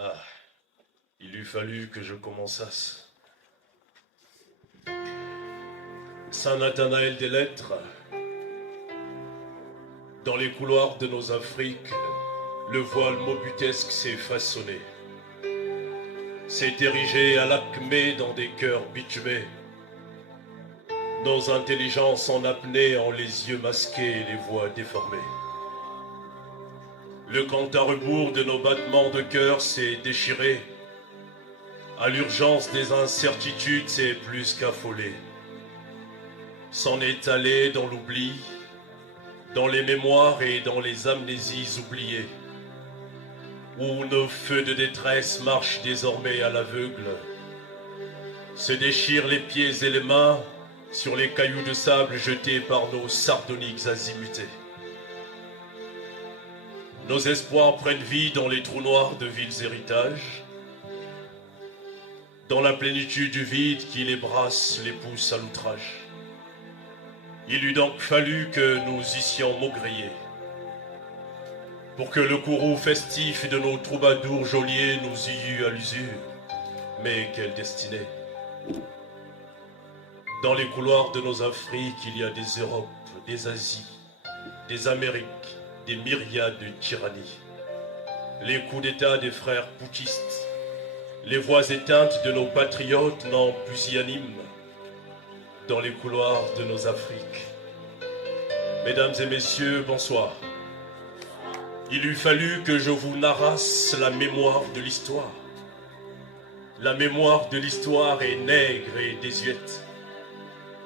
Ah, il eût fallu que je commençasse. Saint Nathanaël des Lettres, dans les couloirs de nos Afriques, le voile maubutesque s'est façonné, s'est érigé à l'acmé dans des cœurs bitumés, nos intelligences en apnée ont les yeux masqués et les voix déformées. Le compte à rebours de nos battements de cœur s'est déchiré, à l'urgence des incertitudes c'est plus qu'affolé. S'en est allé dans l'oubli, dans les mémoires et dans les amnésies oubliées, où nos feux de détresse marchent désormais à l'aveugle, se déchirent les pieds et les mains sur les cailloux de sable jetés par nos sardoniques azimutés. Nos espoirs prennent vie dans les trous noirs de villes héritages, dans la plénitude du vide qui les brasse, les pousse à l'outrage. Il eût donc fallu que nous eussions maugréé, pour que le courroux festif de nos troubadours geôliers nous y eût à l'usure. Mais quelle destinée! Dans les couloirs de nos Afriques, il y a des Europes, des Asies, des Amériques, des myriades de tyrannies. Les coups d'état des frères putschistes, les voix éteintes de nos patriotes n'en pusillaniment. Dans les couloirs de nos Afriques. Mesdames et messieurs, bonsoir. Il eût fallu que je vous narrasse la mémoire de l'histoire. La mémoire de l'histoire est nègre et désuète.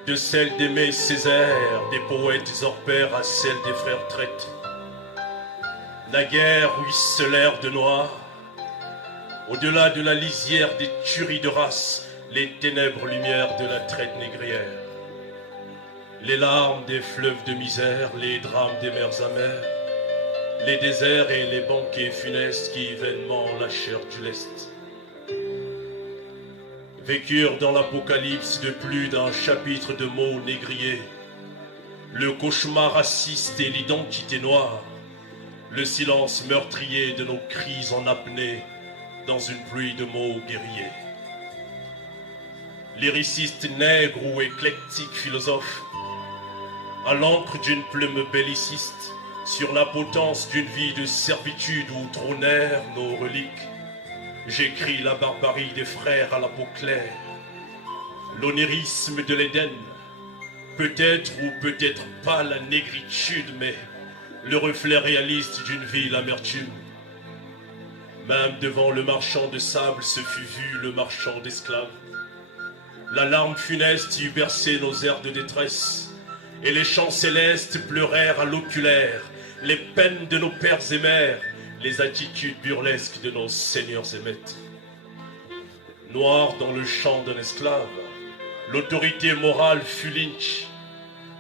De celle d'Aimé Césaire, des poètes hors pair à celle des frères traîtres. Naguère ruisselèrent de noir. Au-delà de la lisière des tueries de race, les ténèbres lumières de la traite négrière. Les larmes des fleuves de misère, les drames des mers amères, les déserts et les banquets funestes qui vainement lâchèrent du lest. Vécurent dans l'apocalypse de plus d'un chapitre de mots négriers, le cauchemar raciste et l'identité noire, le silence meurtrier de nos cris en apnée dans une pluie de mots guerriers. Lyriciste nègre ou éclectique philosophe, à l'encre d'une plume belliciste, sur la potence d'une vie de servitude où trônèrent nos reliques, j'écris la barbarie des frères à la peau claire, l'onérisme de l'Éden, peut-être ou peut-être pas la négritude, mais le reflet réaliste d'une vie l'amertume. Même devant le marchand de sable se fut vu le marchand d'esclaves. La larme funeste y eut bercé nos airs de détresse, et les chants célestes pleurèrent à l'oculaire les peines de nos pères et mères, les attitudes burlesques de nos seigneurs et maîtres. Noir dans le chant d'un esclave, l'autorité morale fut lynch,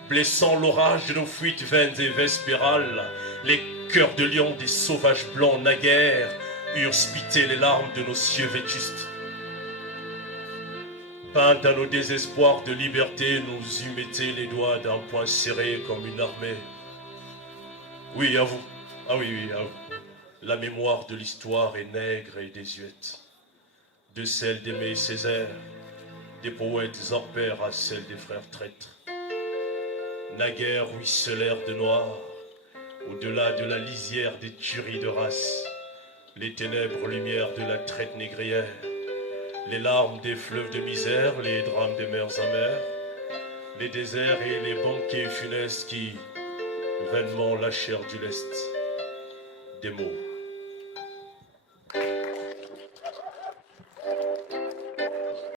blessant l'orage de nos fuites vaines et vespérales, les cœurs de lion des sauvages blancs naguère eurent spité les larmes de nos cieux vétustes. Peint à nos désespoirs de liberté, nous eûmes été les doigts d'un poing serré comme une armée. Oui, à vous. Ah oui, à vous. La mémoire de l'histoire est nègre et désuète. De celle d'Aimé Césaire, des poètes hors pair à celle des frères traîtres. Naguère ruisselèrent de noir, au-delà de la lisière des tueries de race, les ténèbres lumières de la traite négrière, les larmes des fleuves de misère, les drames des mers amères, les déserts et les banquets funestes qui vainement lâchèrent du lest des mots.